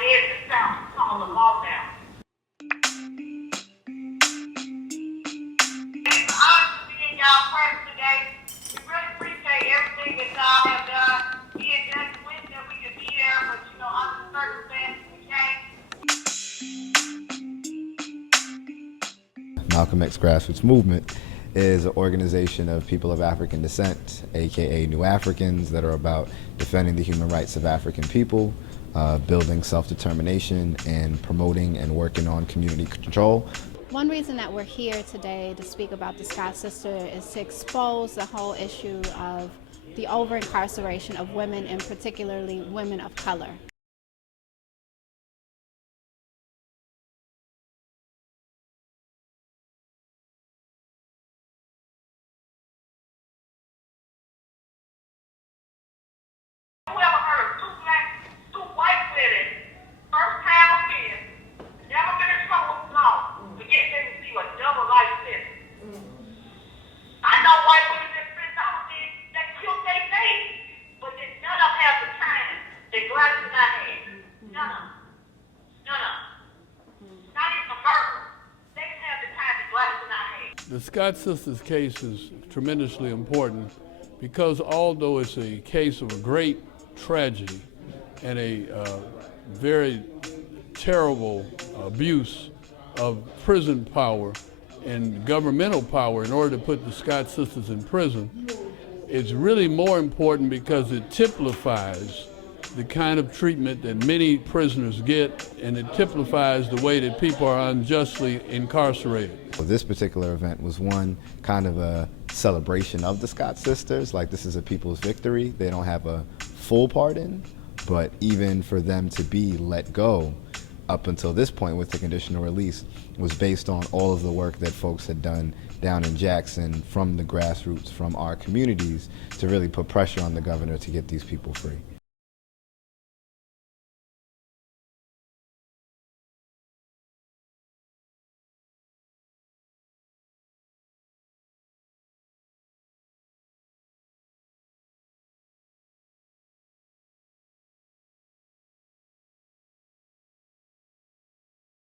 did in the South, some of the law now. It's an honor to be in y'all presence today. We really appreciate everything that y'all have done. We had just wished that we could be there, but you know, under the circumstances, we can't. Malcolm X Grassroots Movement is an organization of people of African descent, aka New Africans, that are about defending the human rights of African people, building self-determination, and promoting and working on community control. One reason that we're here today to speak about the Scott Sisters is to expose the whole issue of the over-incarceration of women, and particularly women of color. Whoever heard of two white women, first time offense, never been in trouble with law, but yet they receive a double life sentence. I know white women in prison houses that killed their babies, but then none of them have the time that Gladys and I had. None of them. None of them. Not even a murder. They didn't have the time that Gladys and I had. The Scott Sisters case is tremendously important because although it's a case of a great tragedy and a very terrible abuse of prison power and governmental power in order to put the Scott Sisters in prison, it's really more important because it typifies the kind of treatment that many prisoners get, and it typifies the way that people are unjustly incarcerated. This particular event was one kind of a celebration of the Scott Sisters, like this is a people's victory. They don't have a full pardon, but even for them to be let go up until this point with the conditional release was based on all of the work that folks had done down in Jackson from the grassroots, from our communities, to really put pressure on the governor to get these people free.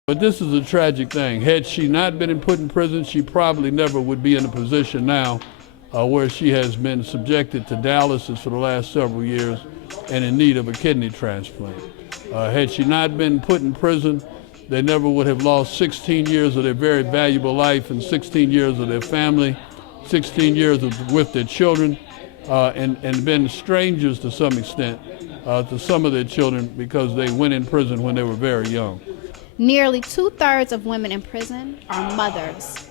But this is a tragic thing. Had she not been put in prison, she probably never would be in a position now where she has been subjected to dialysis for the last several years and in need of a kidney transplant. Had she not been put in prison, they never would have lost 16 years of their very valuable life and 16 years of their family, 16 years with their children, and been strangers to some extent to some of their children because they went in prison when they were very young. Nearly 2/3 of women in prison are mothers.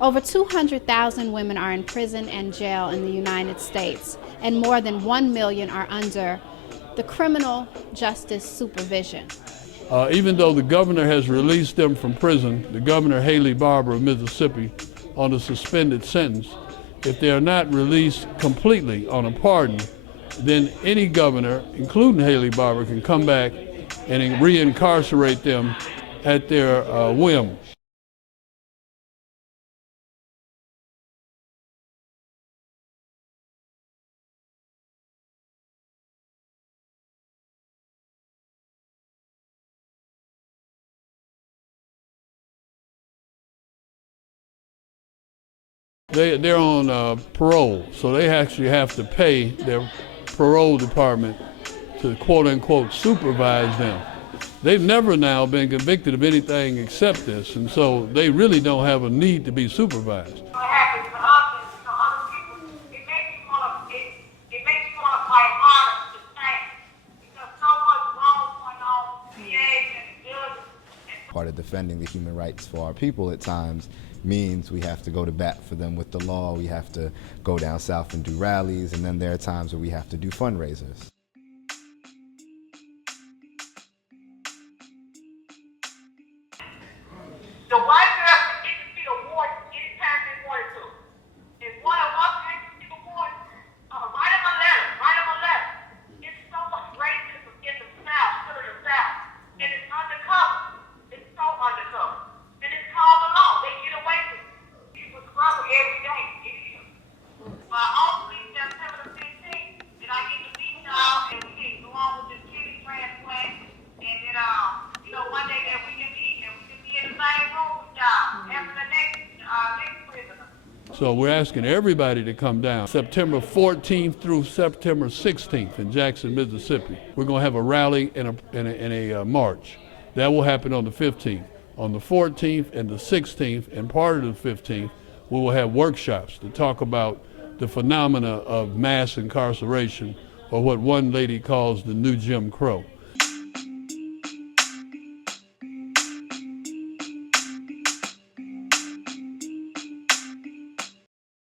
Over 200,000 women are in prison and jail in the United States, and more than 1 million are under the criminal justice supervision. Even though the governor has released them from prison, the governor Haley Barbour of Mississippi, on a suspended sentence, if they are not released completely on a pardon, then any governor, including Haley Barbour, can come back and reincarcerate them at their whim. They're on parole, so they actually have to pay their parole department to quote-unquote supervise them. They've never now been convicted of anything except this, and so they really don't have a need to be supervised. What happens to us and to other people, it makes you want to fight harder to change, because so much wrong going on, PAs and judges. Part of defending the human rights for our people at times means we have to go to bat for them with the law, we have to go down south and do rallies, and then there are times where we have to do fundraisers. The white girl can get to see the award anytime they wanted to. If one of us gets to see the award, write them a letter. It's so much racism in the South, still in the South, and it's undercover. It's so undercover. And it's called the law. They get away with it. People struggle every day. It is. My own police September the 15th, and I get to meet y'all So we're asking everybody to come down. September 14th through September 16th in Jackson, Mississippi. We're going to have a rally and a march. That will happen on the 15th. On the 14th and the 16th and part of the 15th, we will have workshops to talk about the phenomena of mass incarceration, or what one lady calls the new Jim Crow.